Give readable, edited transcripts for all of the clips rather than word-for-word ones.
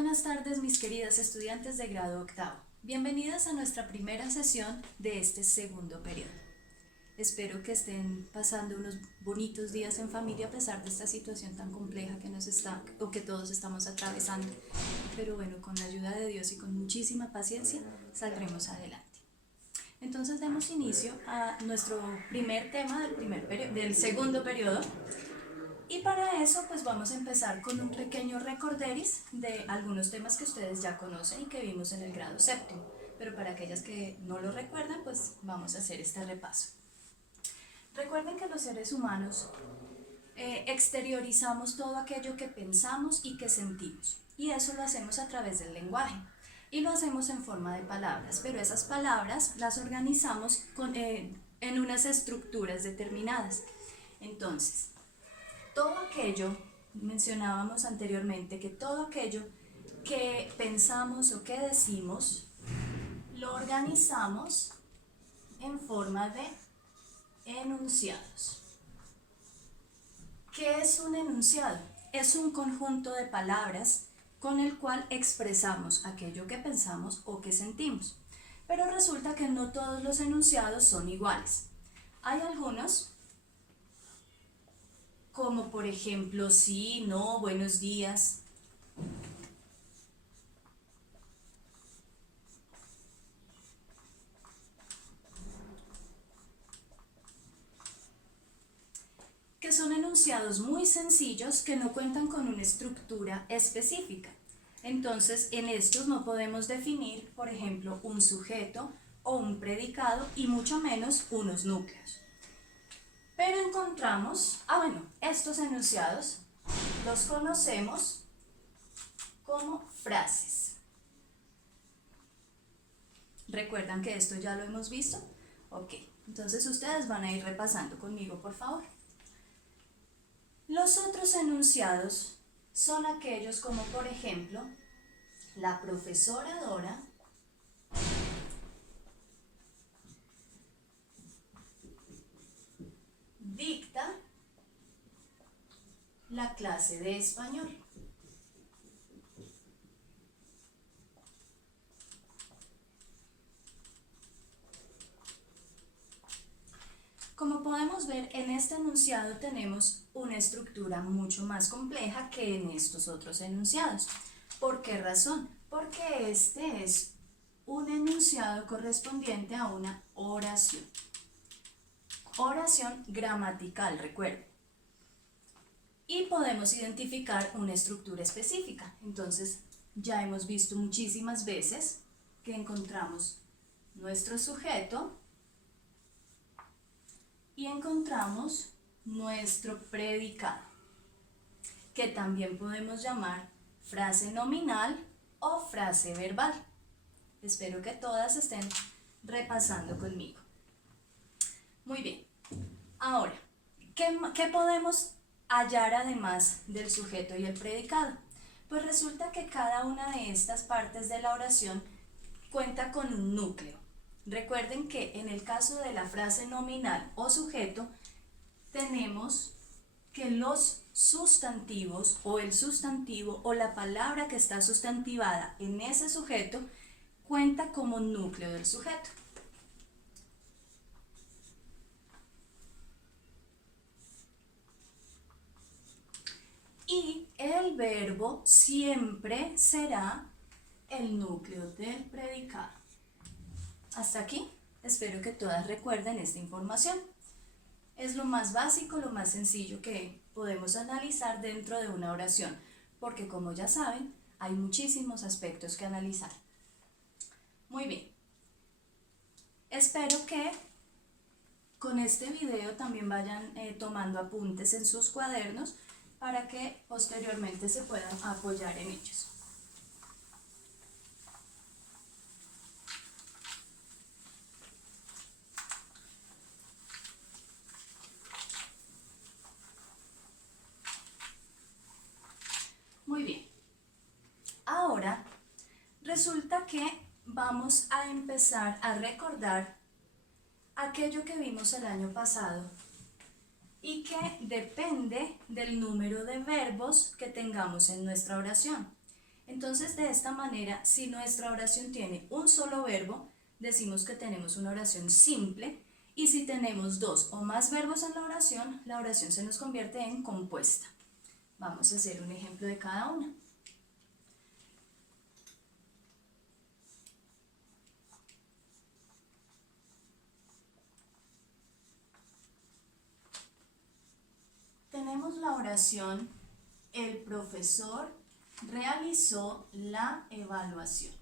Buenas tardes, mis queridas estudiantes de grado octavo. Bienvenidas a nuestra primera sesión de este segundo periodo. Espero que estén pasando unos bonitos días en familia a pesar de esta situación tan compleja que todos estamos atravesando. Pero bueno, con la ayuda de Dios y con muchísima paciencia saldremos adelante. Entonces demos inicio a nuestro primer tema del segundo periodo. Y para eso pues vamos a empezar con un pequeño recorderis de algunos temas que ustedes ya conocen y que vimos en el grado séptimo. Pero para aquellas que no lo recuerdan, pues vamos a hacer este repaso. Recuerden que los seres humanos exteriorizamos todo aquello que pensamos y que sentimos. Y eso lo hacemos a través del lenguaje. Y lo hacemos en forma de palabras, pero esas palabras las organizamos en unas estructuras determinadas. Entonces, todo aquello, mencionábamos anteriormente, que todo aquello que pensamos o que decimos, lo organizamos en forma de enunciados. ¿Qué es un enunciado? Es un conjunto de palabras con el cual expresamos aquello que pensamos o que sentimos. Pero resulta que no todos los enunciados son iguales. Hay algunos, como por ejemplo sí, no, buenos días. Que son enunciados muy sencillos que no cuentan con una estructura específica. Entonces, en estos no podemos definir, por ejemplo, un sujeto o un predicado y mucho menos unos núcleos. Pero encontramos, estos enunciados los conocemos como frases. ¿Recuerdan que esto ya lo hemos visto? Ok, entonces ustedes van a ir repasando conmigo, por favor. Los otros enunciados son aquellos como, por ejemplo, la profesora Dora dicta la clase de español. Como podemos ver, en este enunciado tenemos una estructura mucho más compleja que en estos otros enunciados. ¿Por qué razón? Porque este es un enunciado correspondiente a una oración. Oración gramatical, recuerden. Y podemos identificar una estructura específica. Entonces, ya hemos visto muchísimas veces que encontramos nuestro sujeto y encontramos nuestro predicado, que también podemos llamar frase nominal o frase verbal. Espero que todas estén repasando conmigo. Muy bien. Ahora, ¿qué podemos hallar además del sujeto y el predicado? Pues resulta que cada una de estas partes de la oración cuenta con un núcleo. Recuerden que en el caso de la frase nominal o sujeto, tenemos que los sustantivos o el sustantivo o la palabra que está sustantivada en ese sujeto cuenta como núcleo del sujeto. Y el verbo siempre será el núcleo del predicado. Hasta aquí, espero que todas recuerden esta información. Es lo más básico, lo más sencillo que podemos analizar dentro de una oración, porque como ya saben, hay muchísimos aspectos que analizar. Muy bien. Espero que con este video también vayan tomando apuntes en sus cuadernos para que posteriormente se puedan apoyar en ellos. Muy bien. Ahora, resulta que vamos a empezar a recordar aquello que vimos el año pasado y que depende del número de verbos que tengamos en nuestra oración. Entonces, de esta manera, si nuestra oración tiene un solo verbo, decimos que tenemos una oración simple, y si tenemos dos o más verbos en la oración se nos convierte en compuesta. Vamos a hacer un ejemplo de cada una. Tenemos la oración: el profesor realizó la evaluación.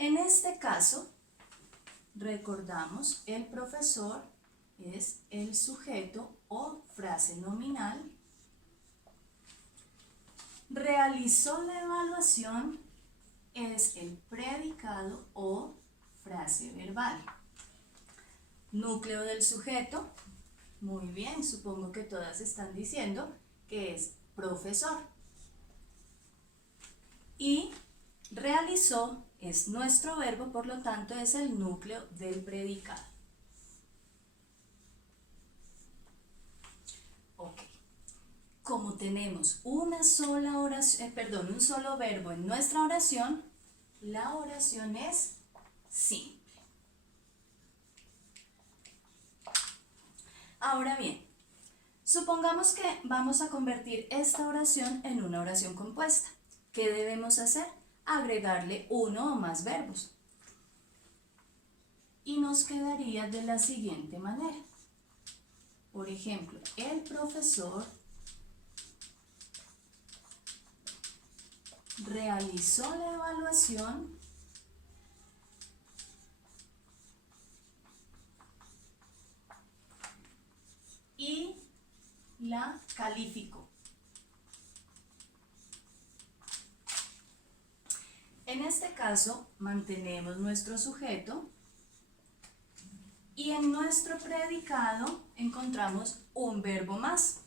En este caso, recordamos, el profesor es el sujeto o frase nominal. Realizó la evaluación es el predicado o frase verbal. Núcleo del sujeto, muy bien, supongo que todas están diciendo que es profesor. Y realizó es nuestro verbo, por lo tanto es el núcleo del predicado. Ok. Como tenemos una sola oración, un solo verbo en nuestra oración, la oración es simple. Ahora bien, supongamos que vamos a convertir esta oración en una oración compuesta. ¿Qué debemos hacer? Agregarle uno o más verbos. Y nos quedaría de la siguiente manera. Por ejemplo, el profesor realizó la evaluación y la calificó. En este caso, mantenemos nuestro sujeto y en nuestro predicado encontramos un verbo más.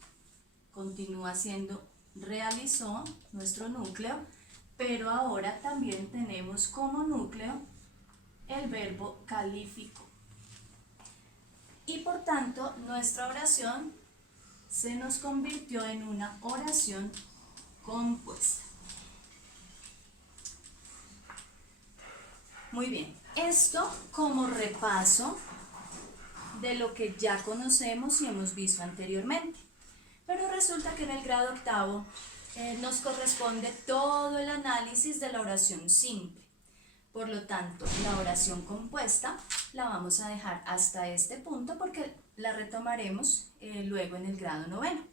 Continúa siendo realizó nuestro núcleo, pero ahora también tenemos como núcleo el verbo calificó. Y por tanto, nuestra oración se nos convirtió en una oración compuesta. Muy bien, esto como repaso de lo que ya conocemos y hemos visto anteriormente. Pero resulta que en el grado octavo nos corresponde todo el análisis de la oración simple. Por lo tanto, la oración compuesta la vamos a dejar hasta este punto porque la retomaremos luego en el grado noveno.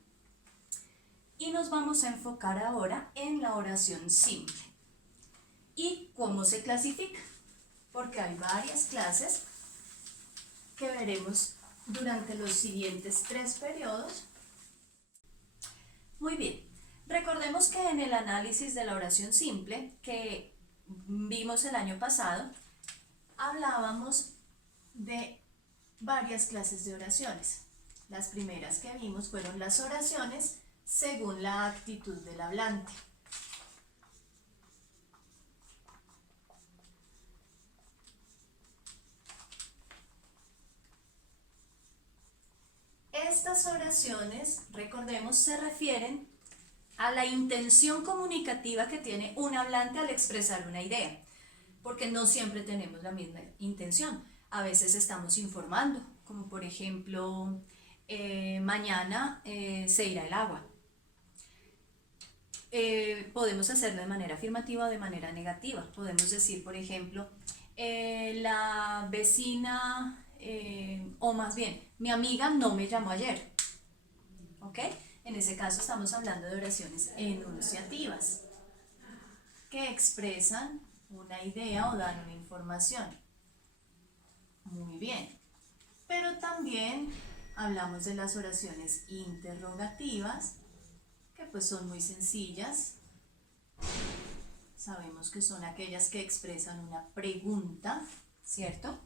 Y nos vamos a enfocar ahora en la oración simple. ¿Y cómo se clasifica? Porque hay varias clases que veremos durante los siguientes 3 periodos. Muy bien, recordemos que en el análisis de la oración simple que vimos el año pasado, hablábamos de varias clases de oraciones. Las primeras que vimos fueron las oraciones según la actitud del hablante. Estas oraciones, recordemos, se refieren a la intención comunicativa que tiene un hablante al expresar una idea, porque no siempre tenemos la misma intención. A veces estamos informando, como por ejemplo, mañana se irá el agua. Podemos hacerlo de manera afirmativa o de manera negativa. Podemos decir, por ejemplo, la vecina, o más bien, mi amiga no me llamó ayer. ¿Ok? En ese caso estamos hablando de oraciones enunciativas que expresan una idea o dan una información. Muy bien. Pero también hablamos de las oraciones interrogativas, que pues son muy sencillas. Sabemos que son aquellas que expresan una pregunta, ¿cierto?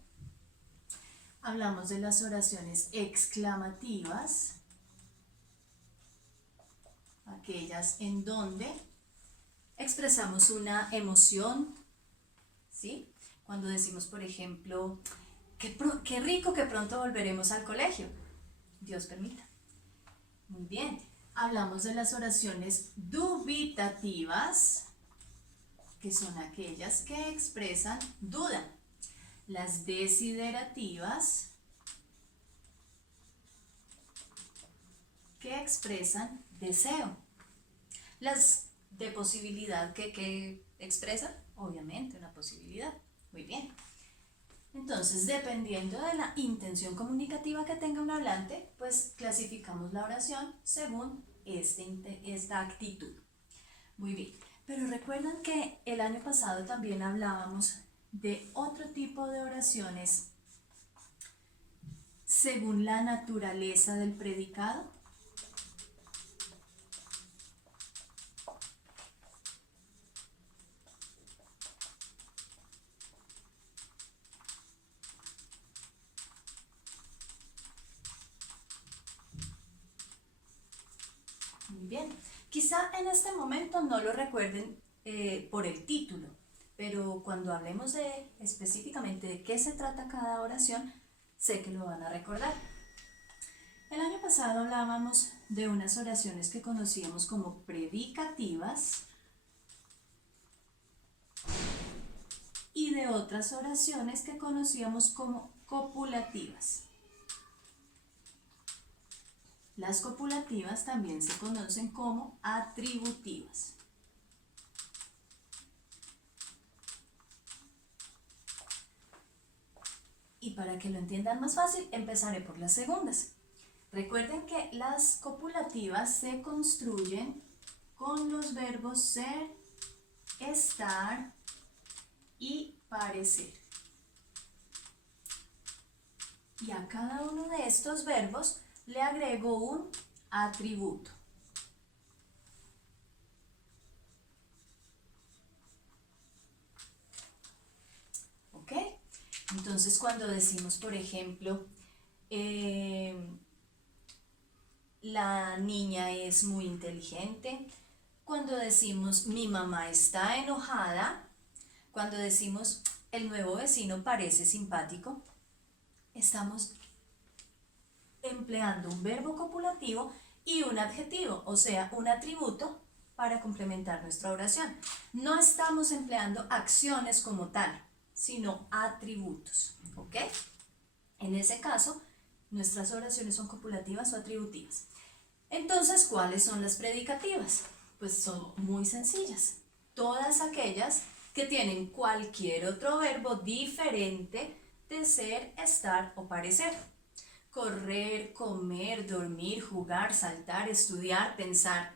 Hablamos de las oraciones exclamativas, aquellas en donde expresamos una emoción, ¿sí? Cuando decimos, por ejemplo, qué rico que pronto volveremos al colegio. Dios permita. Muy bien. Hablamos de las oraciones dubitativas, que son aquellas que expresan duda. Las desiderativas, que expresan deseo. Las de posibilidad, que expresan, obviamente, una posibilidad. Muy bien. Entonces, dependiendo de la intención comunicativa que tenga un hablante, pues clasificamos la oración según esta actitud. Muy bien, pero recuerdan que el año pasado también hablábamos de otro tipo de oraciones según la naturaleza del predicado. Muy bien, quizá en este momento no lo recuerden por el título, pero cuando hablemos específicamente de qué se trata cada oración, sé que lo van a recordar. El año pasado hablábamos de unas oraciones que conocíamos como predicativas y de otras oraciones que conocíamos como copulativas. Las copulativas también se conocen como atributivas. Y para que lo entiendan más fácil, empezaré por las segundas. Recuerden que las copulativas se construyen con los verbos ser, estar y parecer. Y a cada uno de estos verbos le agrego un atributo. ¿Ok? Entonces, cuando decimos, por ejemplo, la niña es muy inteligente, cuando decimos mi mamá está enojada, cuando decimos el nuevo vecino parece simpático, estamos empleando un verbo copulativo y un adjetivo, o sea, un atributo para complementar nuestra oración. No estamos empleando acciones como tal, sino atributos, ¿ok? En ese caso, nuestras oraciones son copulativas o atributivas. Entonces, ¿cuáles son las predicativas? Pues son muy sencillas. Todas aquellas que tienen cualquier otro verbo diferente de ser, estar o parecer. Correr, comer, dormir, jugar, saltar, estudiar, pensar.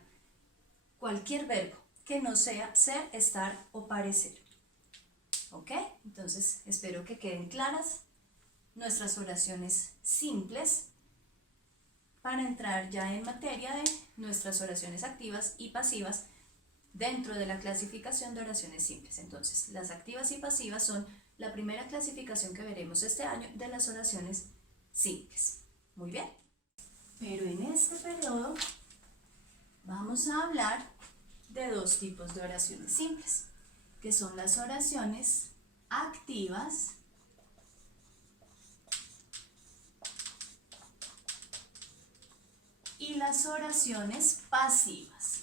Cualquier verbo que no sea ser, estar o parecer. ¿Ok? Entonces, espero que queden claras nuestras oraciones simples para entrar ya en materia de nuestras oraciones activas y pasivas dentro de la clasificación de oraciones simples. Entonces, las activas y pasivas son la primera clasificación que veremos este año de las oraciones simples. Muy bien. Pero en este periodo vamos a hablar de dos tipos de oraciones simples, que son las oraciones activas y las oraciones pasivas.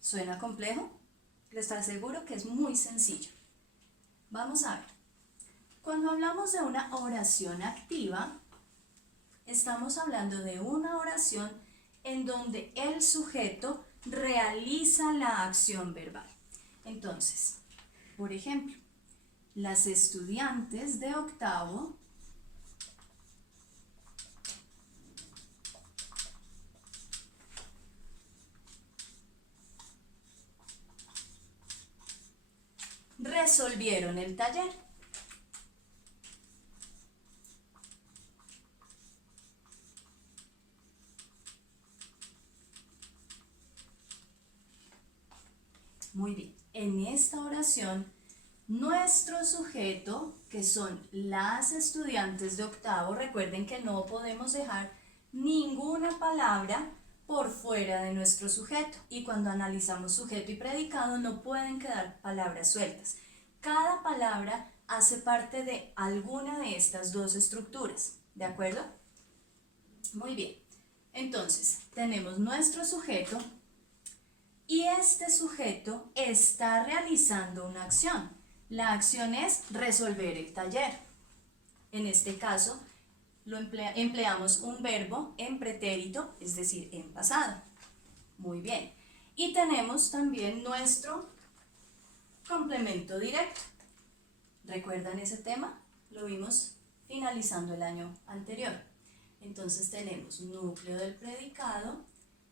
¿Suena complejo? Les aseguro que es muy sencillo. Vamos a ver. Cuando hablamos de una oración activa, estamos hablando de una oración en donde el sujeto realiza la acción verbal. Entonces, por ejemplo, las estudiantes de octavo resolvieron el taller. Muy bien, en esta oración, nuestro sujeto, que son las estudiantes de octavo, recuerden que no podemos dejar ninguna palabra por fuera de nuestro sujeto. Y cuando analizamos sujeto y predicado no pueden quedar palabras sueltas. Cada palabra hace parte de alguna de estas dos estructuras, ¿de acuerdo? Muy bien, entonces tenemos nuestro sujeto y este sujeto está realizando una acción. La acción es resolver el taller. En este caso, empleamos un verbo en pretérito, es decir, en pasado. Muy bien. Y tenemos también nuestro complemento directo. ¿Recuerdan ese tema? Lo vimos finalizando el año anterior. Entonces tenemos núcleo del predicado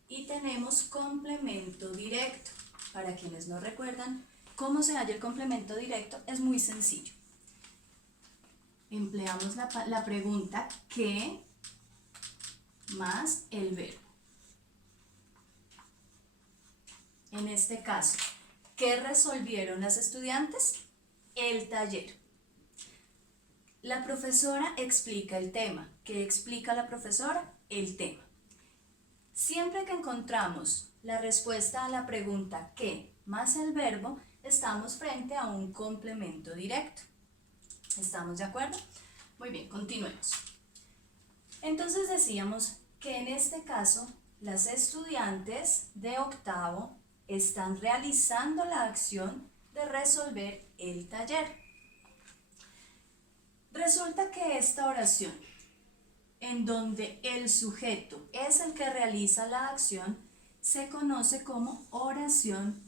y tenemos complemento directo. Para quienes no recuerdan cómo se halla el complemento directo, es muy sencillo. Empleamos la pregunta ¿qué? Más el verbo. En este caso, ¿qué resolvieron las estudiantes? El taller. La profesora explica el tema. ¿Qué explica la profesora? El tema. Siempre que encontramos la respuesta a la pregunta ¿qué? Más el verbo, estamos frente a un complemento directo. ¿Estamos de acuerdo? Muy bien, continuemos. Entonces decíamos que en este caso las estudiantes de octavo están realizando la acción de resolver el taller. Resulta que esta oración, en donde el sujeto es el que realiza la acción, se conoce como oración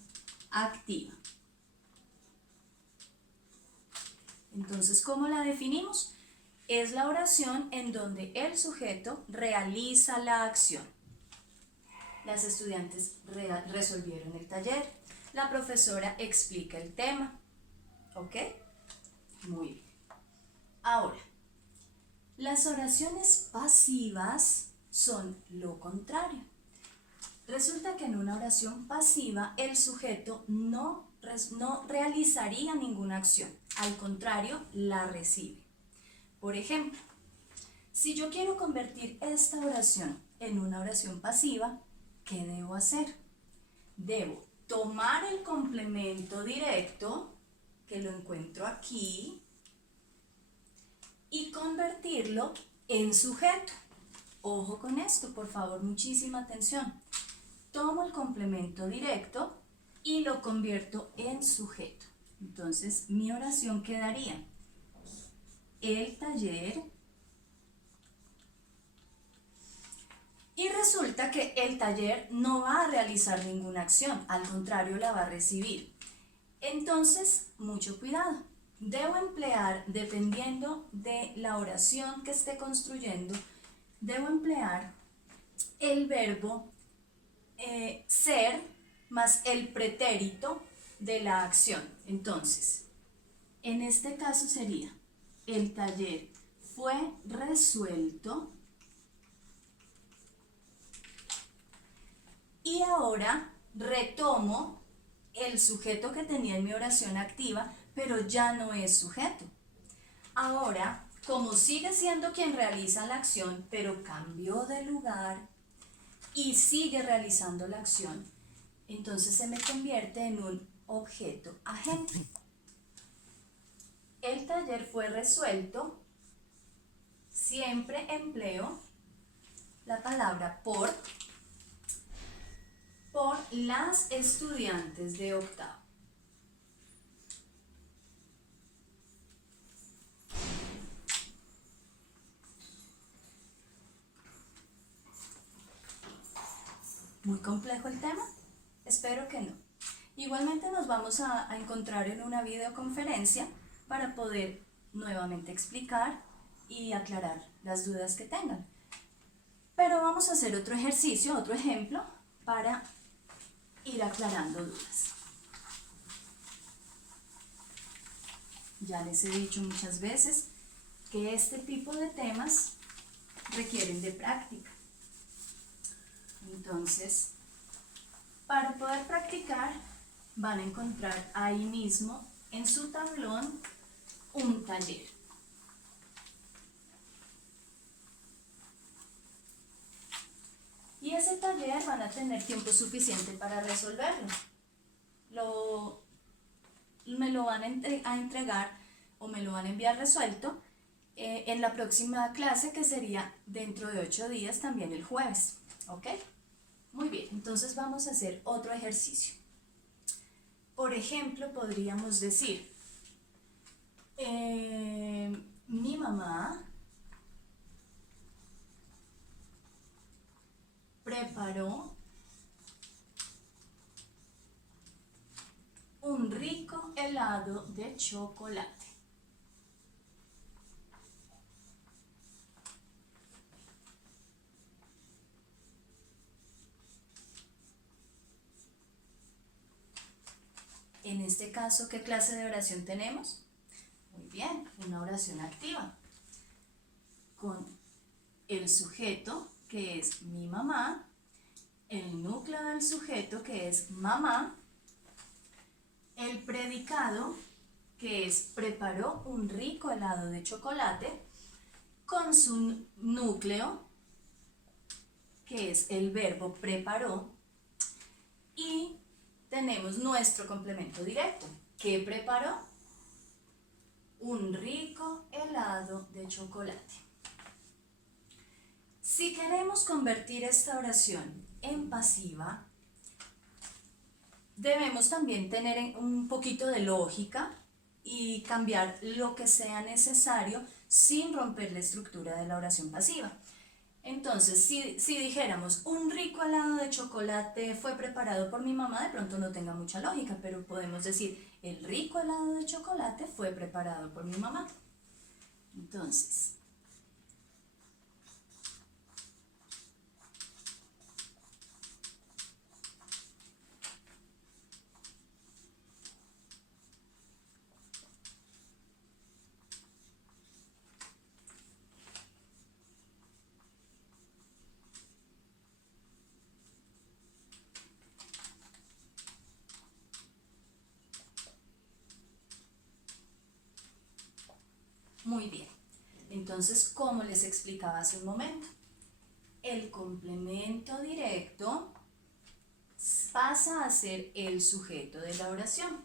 activa. Entonces, ¿cómo la definimos? Es la oración en donde el sujeto realiza la acción. Las estudiantes resolvieron el taller. La profesora explica el tema. ¿Ok? Muy bien. Ahora, las oraciones pasivas son lo contrario. Resulta que en una oración pasiva el sujeto no realizaría ninguna acción. Al contrario, la recibe. Por ejemplo, si yo quiero convertir esta oración en una oración pasiva, ¿qué debo hacer? Debo tomar el complemento directo, que lo encuentro aquí, y convertirlo en sujeto. Ojo con esto, por favor, muchísima atención. Tomo el complemento directo y lo convierto en sujeto. Entonces, mi oración quedaría: el taller. Y resulta que el taller no va a realizar ninguna acción, al contrario, la va a recibir. Entonces, mucho cuidado. Debo emplear, dependiendo de la oración que esté construyendo, debo emplear el verbo ser más el pretérito de la acción. Entonces, en este caso sería: el taller fue resuelto. Y ahora retomo el sujeto que tenía en mi oración activa, pero ya no es sujeto. Ahora, como sigue siendo quien realiza la acción, pero cambió de lugar y sigue realizando la acción, entonces se me convierte en un objeto agente. El taller fue resuelto. Siempre empleo la palabra por las estudiantes de octavo. ¿Muy complejo el tema? Espero que no. Igualmente nos vamos a encontrar en una videoconferencia para poder nuevamente explicar y aclarar las dudas que tengan. Pero vamos a hacer otro ejercicio, otro ejemplo, para ir aclarando dudas. Ya les he dicho muchas veces que este tipo de temas requieren de práctica. Entonces, para poder practicar, van a encontrar ahí mismo en su tablón un taller. Y ese taller van a tener tiempo suficiente para resolverlo. Me lo van a entregar o me lo van a enviar resuelto en la próxima clase, que sería dentro de 8 días, también el jueves. ¿Ok? Muy bien, entonces vamos a hacer otro ejercicio. Por ejemplo, podríamos decir, mi mamá preparó un rico helado de chocolate. En este caso, ¿qué clase de oración tenemos? Muy bien, una oración activa, con el sujeto, que es mi mamá, el núcleo del sujeto, que es mamá, el predicado, que es preparó un rico helado de chocolate, con su núcleo, que es el verbo preparó, y tenemos nuestro complemento directo. ¿Qué preparó? Un rico helado de chocolate. Si queremos convertir esta oración en pasiva, debemos también tener un poquito de lógica y cambiar lo que sea necesario sin romper la estructura de la oración pasiva. Entonces, si dijéramos, un rico helado de chocolate fue preparado por mi mamá, de pronto no tenga mucha lógica, pero podemos decir, el rico helado de chocolate fue preparado por mi mamá. Entonces, muy bien. Entonces, como les explicaba hace un momento, el complemento directo pasa a ser el sujeto de la oración.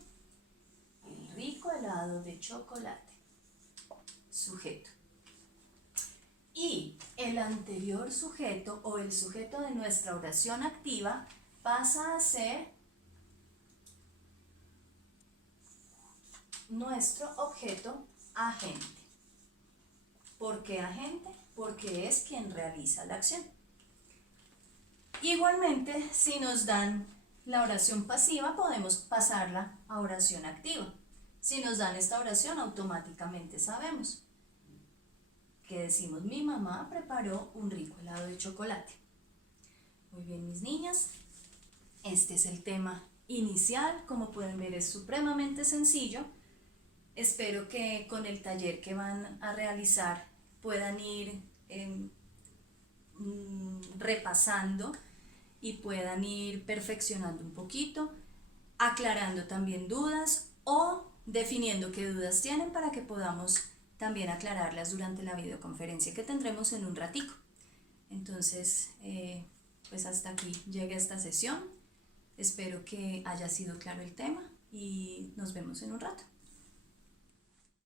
El rico helado de chocolate. Sujeto. Y el anterior sujeto o el sujeto de nuestra oración activa pasa a ser nuestro objeto agente. ¿Por qué agente? Porque es quien realiza la acción. Igualmente, si nos dan la oración pasiva, podemos pasarla a oración activa. Si nos dan esta oración, automáticamente sabemos que decimos, mi mamá preparó un rico helado de chocolate. Muy bien, mis niñas, este es el tema inicial. Como pueden ver, es supremamente sencillo. Espero que con el taller que van a realizar puedan ir repasando y puedan ir perfeccionando un poquito, aclarando también dudas o definiendo qué dudas tienen para que podamos también aclararlas durante la videoconferencia que tendremos en un ratico. Entonces, pues hasta aquí llega esta sesión. Espero que haya sido claro el tema y nos vemos en un rato.